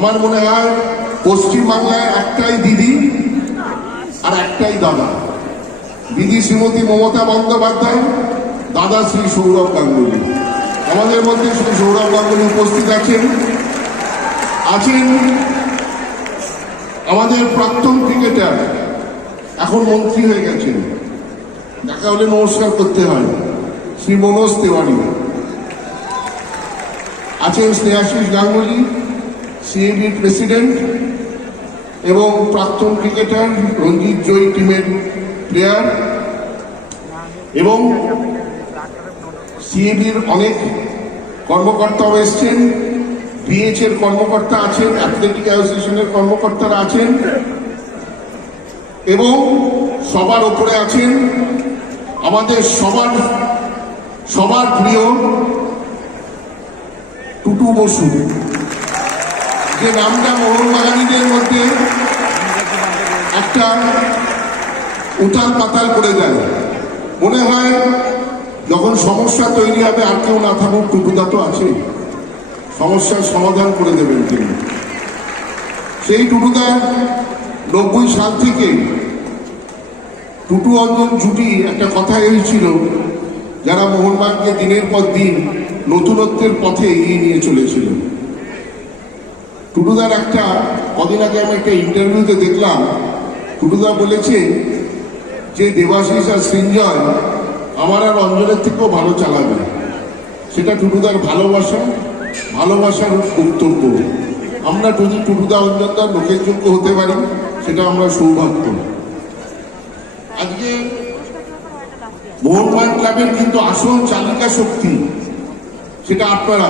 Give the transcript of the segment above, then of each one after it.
আমার মনে হয় পশ্চিমবাংলায় একটাই দিদি আর একটাই দাদা। দিদি শ্রীমতী মমতা বন্দ্যোপাধ্যায়, দাদা শ্রী সৌরভ গাঙ্গুলি। আমাদের মধ্যে শ্রী সৌরভ গাঙ্গুলি উপস্থিত আছেন। আমাদের প্রাক্তন ক্রিকেটার, এখন মন্ত্রী হয়ে গেছেন, দেখা হলে নমস্কার করতে হয়, শ্রী মনোজ তেওয়ারি। আছেন স্নেহাশিস গাঙ্গুলি, সিএবির প্রেসিডেন্ট এবং প্রাক্তন ক্রিকেটার, রঞ্জিত জয়ী টিমের প্লেয়ার, এবং সিএবির অনেক কর্মকর্তাও এসছেন, বিএইচ এর কর্মকর্তা আছেন, অ্যাথলেটিক অ্যাসোসিয়েশনের কর্মকর্তারা আছেন, এবং সবার ওপরে আছেন আমাদের সবার প্রিয় টুটু বসু, যে নামটা মোহনবাগানীদের মধ্যে একটা উথাল পাতাল করে দেয়। মনে হয় যখন সমস্যা তৈরি হবে আর কেউ না থাকুক, টুটুদা তো আছে, সমস্যার সমাধান করে দেবেন তিনি। সেই টুটুদা 90 সাল থেকে টুটু অঞ্জন জুটি একটা কথা এসেছিল, যারা মোহনবাগানকে দিনের পর দিন নতুনত্বের পথে এগিয়ে নিয়ে চলেছিল। টুটুদার একটা কদিন আগে আমি একটা ইন্টারভিউতে দেখলাম, টুটুদা বলেছে যে দেবাশিস আর সৃঞ্জয় আমার আর অঞ্জনের থেকেও ভালো চালাবে। সেটা টুটুদার ভালোবাসার বক্তব্য। আমরা যদি টুটুদা অঞ্জনদার লোকের যোগ্য হতে পারি, সেটা আমরা সৌভাগ্য। আজকে মোহনবাগান ক্লাবের কিন্তু আসল চালিকা শক্তি সেটা আপনারা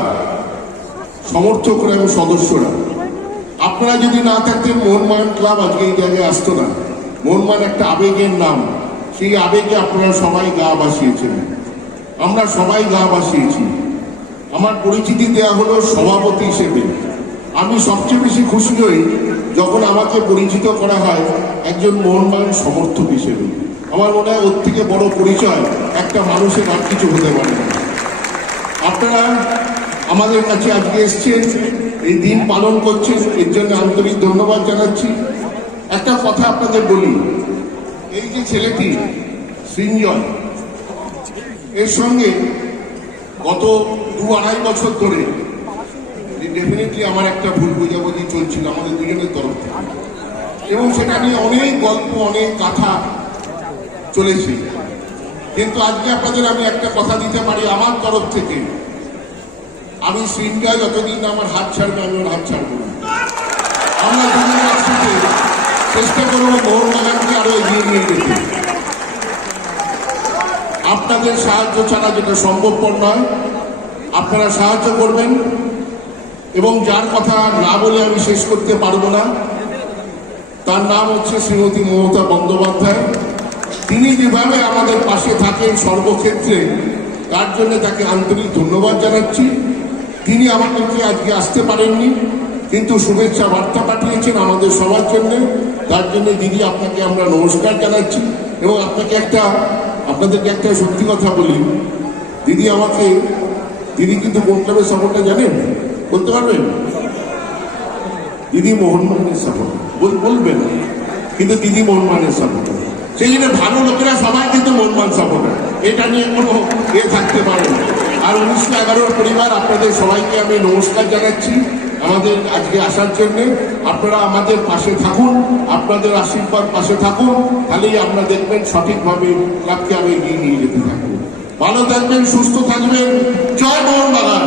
সমর্থকরা এবং সদস্যরা। আপনারা যদি না থাকতেন, মোহনবাগান ক্লাব আজকে এই জায়গায় আসতো না। মোহনবাগান একটা আবেগের নাম, সেই আবেগে আপনারা সবাই গা ভাসিয়েছেন, আমরা সবাই গা ভাসিয়েছি। আমার পরিচিতি দেয়া হলো সভাপতি হিসেবে। আমি সবচেয়ে বেশি খুশি হই যখন আমাকে পরিচিত করা হয় একজন মোহনবাগান সমর্থক হিসেবে। আমার মনে হয় ওর থেকে বড় পরিচয় একটা মানুষের আর কিছু হতে পারে না। আপনারা আমাদের কাছে আজকে এসছেন, এই দিন পালন করছেন, এর জন্য আন্তরিক ধন্যবাদ জানাচ্ছি। একটা কথা আপনাদের বলি, এই যে ছেলেটি সৃঞ্জয়, এর সঙ্গে গত 2-2.5 বছর ধরে ডেফিনেটলি আমার একটা ভুল বোঝাবুঝি চলছিল আমাদের দুজনের তরফ থেকে, এবং সেটা নিয়ে অনেক গল্প, অনেক কথা চলেছে। কিন্তু আজকে আপনাদের আমি একটা কথা দিতে পারি আমার তরফ থেকে, আমি সৃঞ্জয় যতদিন আমার হাত ছাড়বে, আমি ওর হাত ছাড়বো না। আমরা দুজনে একসাথে চেষ্টা করবো মোহনবাগানকে আরো এগিয়ে নিয়ে যেতে। আপনাদের সাহায্য ছাড়া যেটা সম্ভবপর নয়, আপনারা সাহায্য করবেন। এবং যার কথা না বলে আমি শেষ করতে পারবো না, তার নাম হচ্ছে শ্রীমতী মমতা বন্দ্যোপাধ্যায়। তিনি যেভাবে আমাদের পাশে থাকেন সর্বক্ষেত্রে, তার জন্য তাকে আন্তরিক ধন্যবাদ জানাচ্ছি। তিনি আমাদেরকে আজকে আসতে পারেননি, কিন্তু শুভেচ্ছা বার্তা পাঠিয়েছেন আমাদের সবার জন্য। তার জন্য দিদি, আপনাকে আমরা নমস্কার জানাচ্ছি। এবং আপনাদেরকে একটা সত্যি কথা বলি, দিদি কিন্তু কোন ক্লাবের সাপোর্টটা জানেন? বলতে পারবেন? দিদি মোহনবাগানের সাপোর্ট বলবেন, কিন্তু দিদি মোহনবাগানের সাপোর্ট। সেই জন্য ভালো লোকেরা সবাই কিন্তু মোহনবাগান সাপোর্টার, এটা নিয়ে কোনো থাকতে পারে না। আর 1911 পরিবার, আপনাদের সবাইকে আমি নমস্কার জানাচ্ছি আমাদের আজকে আসার জন্য। আপনারা আমাদের পাশে থাকুন, আপনাদের আশীর্বাদ পাশে থাকুন, তাহলেই আমরা দেখবেন সঠিকভাবে ক্লাবকে আমি এগিয়ে নিয়ে যেতে থাকবো। ভালো থাকবেন, সুস্থ থাকবেন। জয় মোহনবাগান।